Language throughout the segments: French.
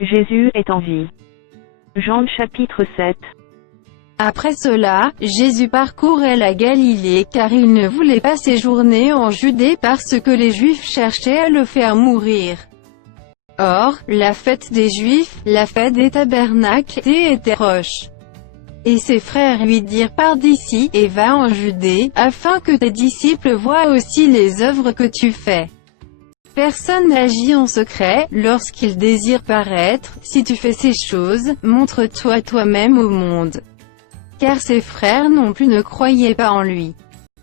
Jésus est en vie. Jean chapitre 7. Après cela, Jésus parcourait la Galilée car il ne voulait pas séjourner en Judée parce que les Juifs cherchaient à le faire mourir. Or, la fête des Juifs, la fête des tabernacles, était proche. Et ses frères lui dirent: pars d'ici, et va en Judée, afin que tes disciples voient aussi les œuvres que tu fais. Personne n'agit en secret, lorsqu'il désire paraître. Si tu fais ces choses, montre-toi toi-même au monde. Car ses frères non plus ne croyaient pas en lui.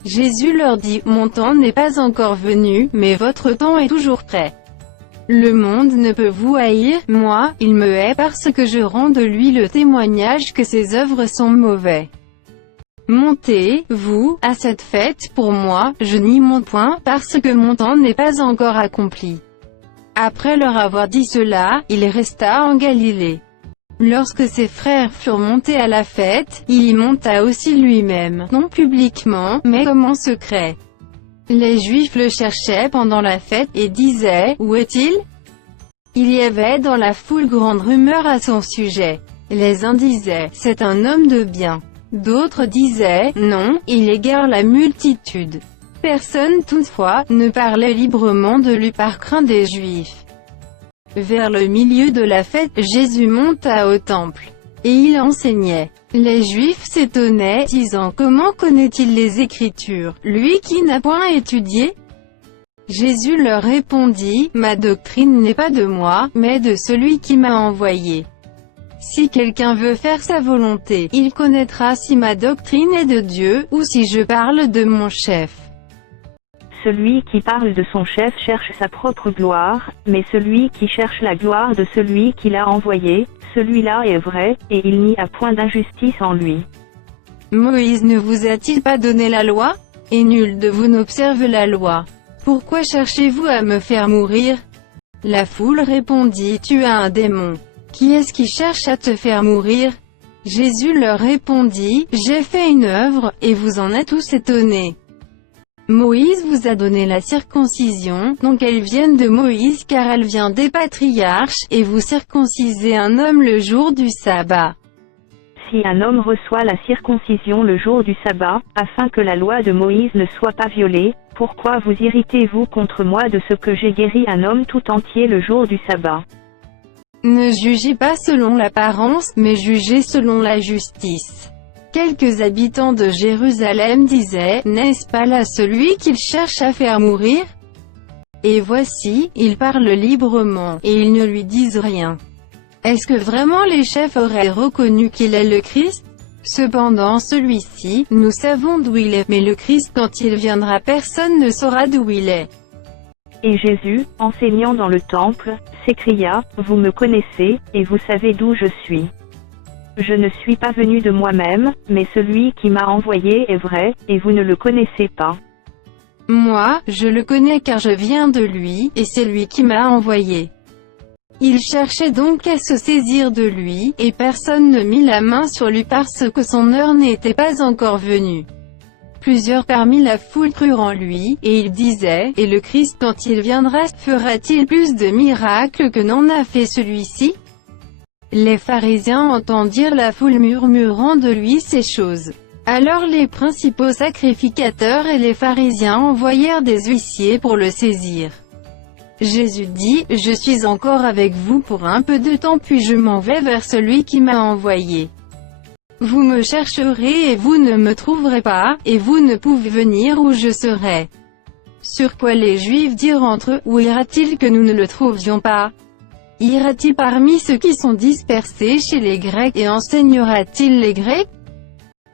Jésus leur dit: mon temps n'est pas encore venu, mais votre temps est toujours prêt. Le monde ne peut vous haïr, moi, il me hait parce que je rends de lui le témoignage que ses œuvres sont mauvaises. Montez, vous, à cette fête, pour moi, je n'y monte point, parce que mon temps n'est pas encore accompli. Après leur avoir dit cela, il resta en Galilée. Lorsque ses frères furent montés à la fête, il y monta aussi lui-même, non publiquement, mais comme en secret. Les Juifs le cherchaient pendant la fête, et disaient: où est-il? Il y avait dans la foule grande rumeur à son sujet. Les uns disaient: c'est un homme de bien. D'autres disaient: non, il égare la multitude. Personne toutefois ne parlait librement de lui par crainte des Juifs. Vers le milieu de la fête, Jésus monta au temple. Et il enseignait. Les Juifs s'étonnaient, disant: comment connaît-il les Écritures, lui qui n'a point étudié? Jésus leur répondit: ma doctrine n'est pas de moi, mais de celui qui m'a envoyé. Si quelqu'un veut faire sa volonté, il connaîtra si ma doctrine est de Dieu, ou si je parle de mon chef. Celui qui parle de son chef cherche sa propre gloire, mais celui qui cherche la gloire de celui qui l'a envoyé, celui-là est vrai, et il n'y a point d'injustice en lui. Moïse ne vous a-t-il pas donné la loi? Et nul de vous n'observe la loi. Pourquoi cherchez-vous à me faire mourir? La foule répondit: tu as un démon. Qui est-ce qui cherche à te faire mourir? Jésus leur répondit: j'ai fait une œuvre, et vous en êtes tous étonnés. Moïse vous a donné la circoncision, donc elle vient de Moïse car elle vient des patriarches, et vous circoncisez un homme le jour du sabbat. Si un homme reçoit la circoncision le jour du sabbat, afin que la loi de Moïse ne soit pas violée, pourquoi vous irritez-vous contre moi de ce que j'ai guéri un homme tout entier le jour du sabbat? Ne jugez pas selon l'apparence, mais jugez selon la justice. Quelques habitants de Jérusalem disaient: n'est-ce pas là celui qu'il cherche à faire mourir? Et voici, il parle librement, et ils ne lui disent rien. Est-ce que vraiment les chefs auraient reconnu qu'il est le Christ? Cependant celui-ci, nous savons d'où il est, mais le Christ quand il viendra personne ne saura d'où il est. Et Jésus, enseignant dans le temple, s'écria: vous me connaissez, et vous savez d'où je suis. Je ne suis pas venu de moi-même, mais celui qui m'a envoyé est vrai, et vous ne le connaissez pas. Moi, je le connais car je viens de lui, et c'est lui qui m'a envoyé. Il cherchait donc à se saisir de lui, et personne ne mit la main sur lui parce que son heure n'était pas encore venue. Plusieurs parmi la foule crurent en lui, et ils disaient: et le Christ quand il viendra, fera-t-il plus de miracles que n'en a fait celui-ci? Les pharisiens entendirent la foule murmurant de lui ces choses. Alors les principaux sacrificateurs et les pharisiens envoyèrent des huissiers pour le saisir. Jésus dit: je suis encore avec vous pour un peu de temps puis je m'en vais vers celui qui m'a envoyé. Vous me chercherez et vous ne me trouverez pas, et vous ne pouvez venir où je serai. Sur quoi les Juifs dirent entre eux: où ira-t-il que nous ne le trouvions pas? Ira-t-il parmi ceux qui sont dispersés chez les Grecs et enseignera-t-il les Grecs?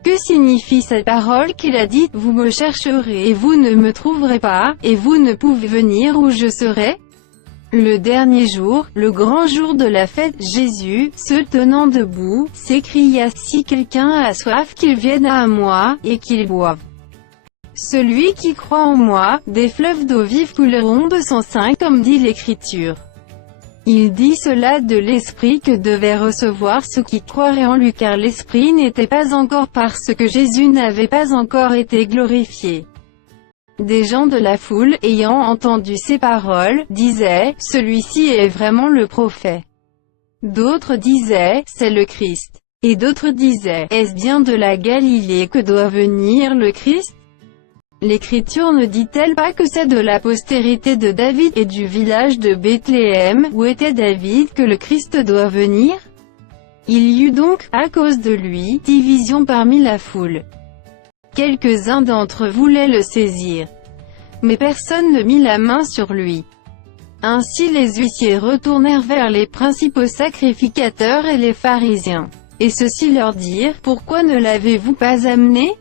Que signifie cette parole qu'il a dite: vous me chercherez et vous ne me trouverez pas, et vous ne pouvez venir où je serai? Le dernier jour, le grand jour de la fête, Jésus, se tenant debout, s'écria: si quelqu'un a soif, qu'il vienne à moi, et qu'il boive. Celui qui croit en moi, des fleuves d'eau vive couleront de son sein comme dit l'Écriture. Il dit cela de l'Esprit que devaient recevoir ceux qui croiraient en lui car l'Esprit n'était pas encore parce que Jésus n'avait pas encore été glorifié. Des gens de la foule, ayant entendu ces paroles, disaient: celui-ci est vraiment le prophète. D'autres disaient, c'est le Christ. Et d'autres disaient, est-ce bien de la Galilée que doit venir le Christ? L'Écriture ne dit-elle pas que c'est de la postérité de David et du village de Bethléem, où était David, que le Christ doit venir? Il y eut donc, à cause de lui, division parmi la foule. Quelques-uns d'entre eux voulaient le saisir, mais personne ne mit la main sur lui. Ainsi les huissiers retournèrent vers les principaux sacrificateurs et les pharisiens. Et ceux-ci leur dirent, pourquoi ne l'avez-vous pas amené?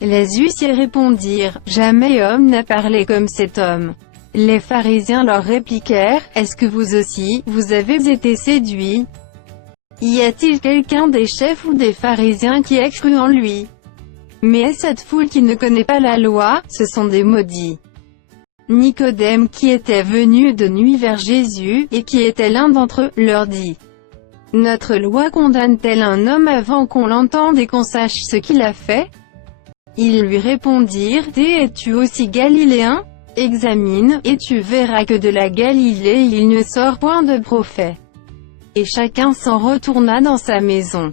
Les huissiers répondirent, jamais homme n'a parlé comme cet homme. Les pharisiens leur répliquèrent, est-ce que vous aussi, vous avez été séduits? Y a-t-il quelqu'un des chefs ou des pharisiens qui a cru en lui? Mais cette foule qui ne connaît pas la loi, ce sont des maudits. Nicodème qui était venu de nuit vers Jésus, et qui était l'un d'entre eux, leur dit, notre loi condamne-t-elle un homme avant qu'on l'entende et qu'on sache ce qu'il a fait? Ils lui répondirent, es-tu aussi galiléen? Examine, et tu verras que de la Galilée il ne sort point de prophète. Et chacun s'en retourna dans sa maison.